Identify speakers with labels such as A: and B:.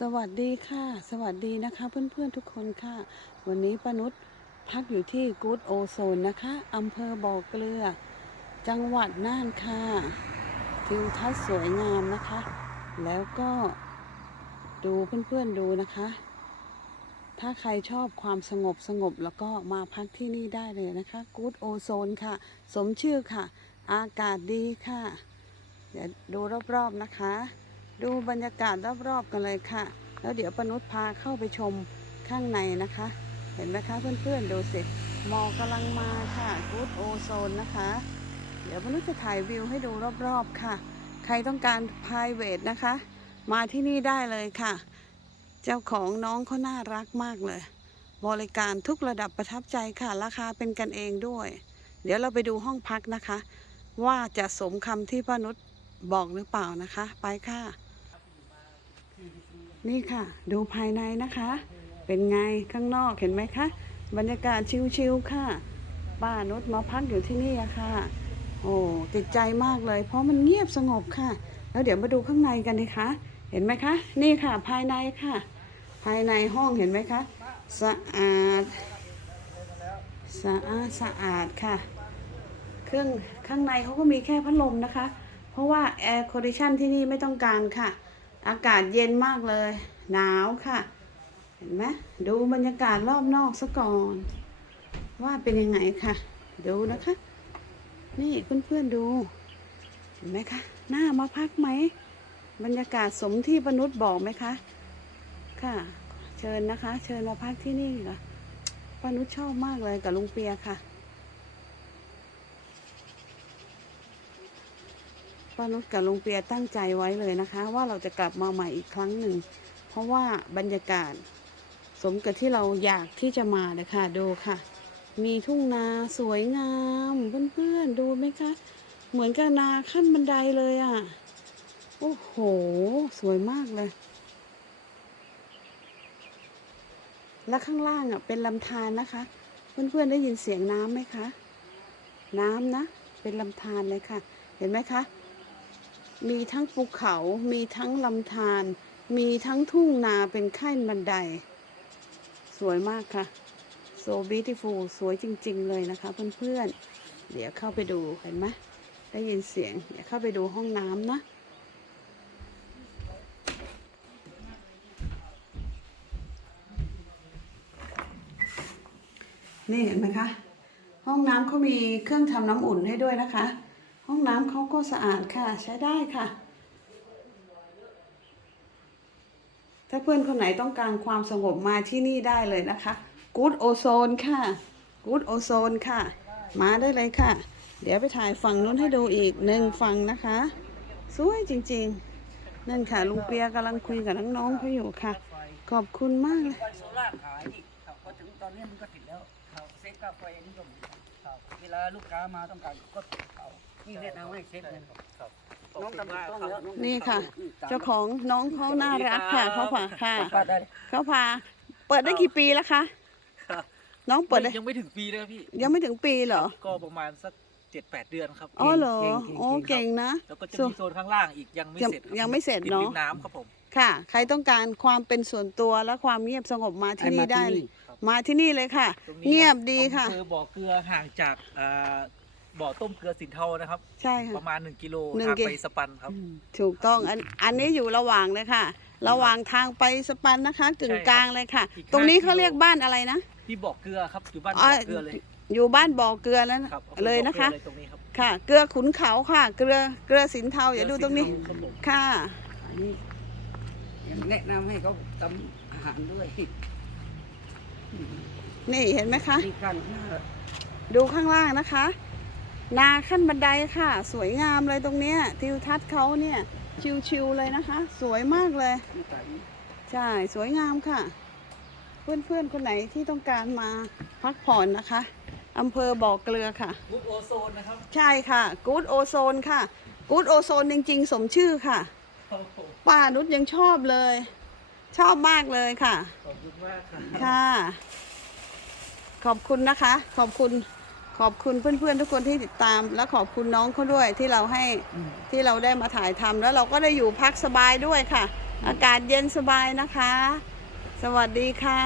A: สวัสดีค่ะ สวัสดีนะคะเพื่อนๆทุกคนค่ะ วันนี้ปนุษพักอยู่ที่กูดโอโซนนะคะอำเภอบ่อเกลือ จังหวัดน่านค่ะทิวทัศน์สวยงามนะคะ แล้วก็ดูเพื่อนๆดูนะคะ ถ้าใครชอบความสงบสงบแล้วก็มาพักที่นี่ได้เลยนะคะกูดโอโซนค่ะ สมชื่อค่ะ อากาศดีค่ะ เดี๋ยวดูรอบๆนะคะ ดูบรรยากาศรอบๆกันเลยค่ะ แล้วเดี๋ยวปนุษพาเข้าไปชมข้างในนะคะ เห็นไหมคะเพื่อนๆดูสิหมอกกำลังมาค่ะกูดโอโซนนะคะ เดี๋ยวปนุษจะถ่ายวิวให้ดูรอบๆค่ะ ใครต้องการ p r i v a t นะคะ มาที่นี่ได้เลยค่ะ เจ้าของน้องเขาน่ารักมากเลย บริการทุกระดับประทับใจค่ะ ราคาเป็นกันเองด้วย เดี๋ยวเราไปดูห้องพักนะคะ ว่าจะสมคำที่ป้านุช บอกหรือเปล่านะคะ ไปค่ะ นี่ค่ะ ดูภายในนะคะ เป็นไงข้างนอกเห็นไหมคะบรรยากาศชิลๆค่ะ ป้านุชมาพักอยู่ที่นี่อะค่ะ โอ้ติดใจมากเลย เพราะมันเงียบสงบค่ะ แล้วเดี๋ยวมาดูข้างในกันนะคะ เห็นไหมคะ นี่ค่ะภายในค่ะ ภายในห้องเห็นไหมคะสะอาดสะอาดสะอาดค่ะ เครื่องข้างในเขาก็มีแค่พัดลมนะคะ เพราะว่าแอร์ค d i ดิชันที่นี่ไม่ต้องการค่ะ อากาศเย็นมากเลย หนาวค่ะ เห็นไหมดูบรรยากาศรอบนอกซะก่อน ว่าเป็นยังไงค่ะ ดูนะคะ นี่เพื่อนๆดู เห็นไหมคะหน้ามาพักไหม บรรยากาศสมที่ปนุษบอกไหมคะ ค่ะ เชิญนะคะ เชิญมาพักที่นี่ค่ะปนุษชอบมากเลยกับลุงเปียค่ะ ป้านุชกับลุงเปียตั้งใจไว้เลยนะคะ ว่าเราจะกลับมาใหม่อีกครั้งหนึ่ง เพราะว่าบรรยากาศ สมกับที่เราอยากที่จะมาเลยค่ะดูค่ะ มีทุ่งนาสวยงามเพื่อนๆดูไหมคะ เหมือนกับนาขั้นบันไดเลยอะ โอ้โห สวยมากเลย และข้างล่างอะเป็นลำธารนะคะ เพื่อนๆได้ยินเสียงน้ำไหมคะ น้ำนะ เป็นลำธารเลยค่ะ เห็นไหมคะ มีทั้งภูเขา มีทั้งลำธารมีทั้งทุ่งนาเป็นขั้นบันได สวยมากค่ะ so beautiful สวยจริง ๆ เลยนะคะเพื่อนๆ เดี๋ยวเข้าไปดูเห็นไหมได้ยินเสียง เดี๋ยวเข้าไปดูห้องน้ำนะนี่เห็นไหมคะ ห้องน้ำเขามีเครื่องทำน้ำอุ่นให้ด้วยนะคะ ห้องน้ำเขาก็สะอาดค่ะ ใช้ได้ค่ะ ถ้าเพื่อนคนไหนต้องการความสงบมาที่นี่ได้เลยนะคะกูดโอโซนค่ะกูดโอโซนค่ะ มาได้เลยค่ะ เดี๋ยวไปถ่ายฝั่งนู้นให้ดูอีกหนึ่งฝั่งนะคะ สวยจริงๆ นั่นค่ะลุงเปียกำลังคุยกับน้องๆเขาอยู่ค่ะ ขอบคุณมากเลย
B: ตอนนี้มันก็ติดแล้วครับเซ็ตกาแฟนี่ก็มีครับเวลาลูกค้ามาต้องการก็ติดเขานี่แนะนำให้เซ็ตเงินครับน้องตำรวจต้องแล้วอง
A: นี่ค่ะ เจ้าของน้องเขาน่ารักค่ะเขาพาค่ะ
B: ป้าได้เลย
A: เขาพา เปิดได้กี่ปีแล้วคะ
C: ครับ
A: น้องเปิดได้
C: ยังไม่ถึงปีเลยครับพี่
A: ยังไม่ถึงปีเหรอ
C: ก็ประมาณสักเจ็ดแปดเดือนครับ
A: อ๋อเหรอโอ้เก่งนะ
C: แล้วก็จะ
A: ส่วน
C: มีโซนข้างล่างอีกยังไม่
A: ยัง
C: เสร็จครับ
A: ยังไม่เสร็จ
C: ติด
A: เนอะ
C: ริมน้ำครับผม
A: ค่ะ ใครต้องการความเป็นส่วนตัวและความเงียบสงบมาที่นี่ได้
C: ครับ
A: มาที่นี่เลยค่ะ
C: ตรงนี้
A: เงียบดีค่ะ
C: อำเภอบ่อเกลือห่างจากอ่าบ่อต้มเกลือสินเทานะครับ
A: ใช่
C: ป
A: ค่ะ
C: ระมาณ 1 กิโล
A: หนึ่ง
C: ห่าง
A: กิ
C: ไปสปันครับ
A: อืมถูกต้องอันอันนี้อยู่ระหว่างเลยค่ะ ระหว่างทางไปสปันนะคะกึ่ง
C: ใช่ครับ
A: กลางเลยค่ะ
C: อีก
A: ตรงนี้
C: ห้า
A: เขา
C: กิโล
A: เรียกบ้านอะไรนะ
C: ที่บ่อเกลือครับอยู่บ้าน
A: อ๋อ
C: บ่อเกลือเลย
A: อยู่บ้านบ่อเกลือแล้วนะครับ
C: อำภอ
A: เลย
C: บ่อ
A: นะคะ
C: กลือเลยตรงนี้ครับ
A: ค่ะ เกลือขุนเขาค่ะ เกลือเกลือสินเทาอย่าดูตรงนี้
C: ครับผม
A: ค่ะ
B: อันนี้ แนะนำให้เขาทำอาหารด้วย
A: นี่เห็นไหมคะ
B: นี่กันหน้า
A: ดูข้างล่างนะคะ นาขั้นบันไดค่ะ สวยงามเลยตรงเนี้ยทิวทัศน์เขาเนี่ย ชิวๆเลยนะคะ สวยมากเลย
B: นี่กัน
A: ใช่สวยงามค่ะ เพื่อนๆ คนไหนที่ต้องการมาพักผ่อนนะคะอำเภอบ่อเกลือค่ะ
C: มุกโอโซนนะครับ
A: ใช่ค่ะ กู๊ดโอโซนค่ะ กู๊ดโอโซนจริงๆ สมชื่อค่ะ
C: ครับผม
A: ป้านุชยังชอบเลย ชอบมากเลยค่ะ
C: ขอบคุณมากครับ
A: ค่ะ ขอบคุณนะคะ ขอบคุณขอบคุณเพื่อนๆทุกคนที่ติดตาม และขอบคุณน้องเขาด้วยที่เราให้ที่เราได้มาถ่ายทำแล้วเราก็ได้อยู่พักสบายด้วยค่ะ อากาศเย็นสบายนะคะ สวัสดีค่ะ